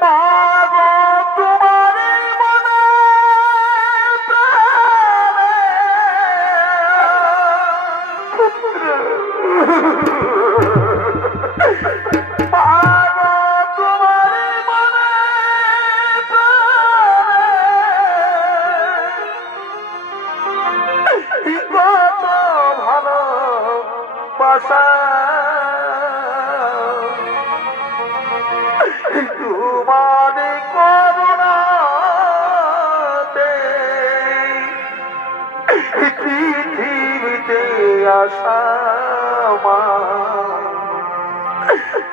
পাবো তোমারই মনে পাবো তোমারই মনে কত ভালো বাসা তোমার করুণাতে পৃথিবীতে আসা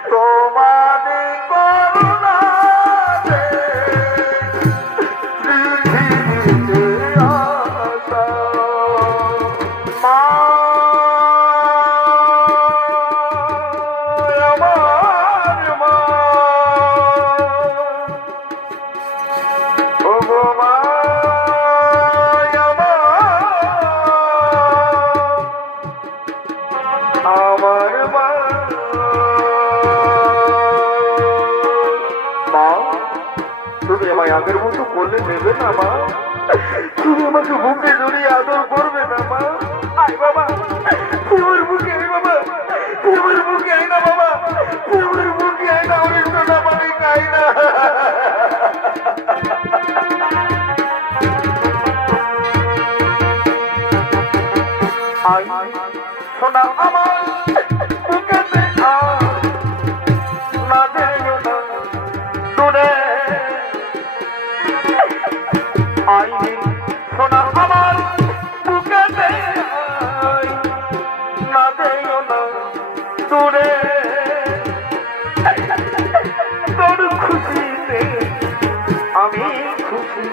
তোমার করুণাতে পৃথিবীতে আসা মা আমার মা আমার মা তুমি আমায় আগের মতো বললে নেবে না মা তুমি আমাকে বুকে জড়িয়ে আদর করবে না মা আয় বাবা তোমার বুকে আয় বাবা তোমার বুকে আয় না বাবা তোমার বুকে আয় না অনেক সোনা পানি খাই না সোনা আমার বুকেতে না যেও না দূরে আইনি সোনা আমার বুকেতে না যেও না দূরে তোর খুশিতে আমি খুশি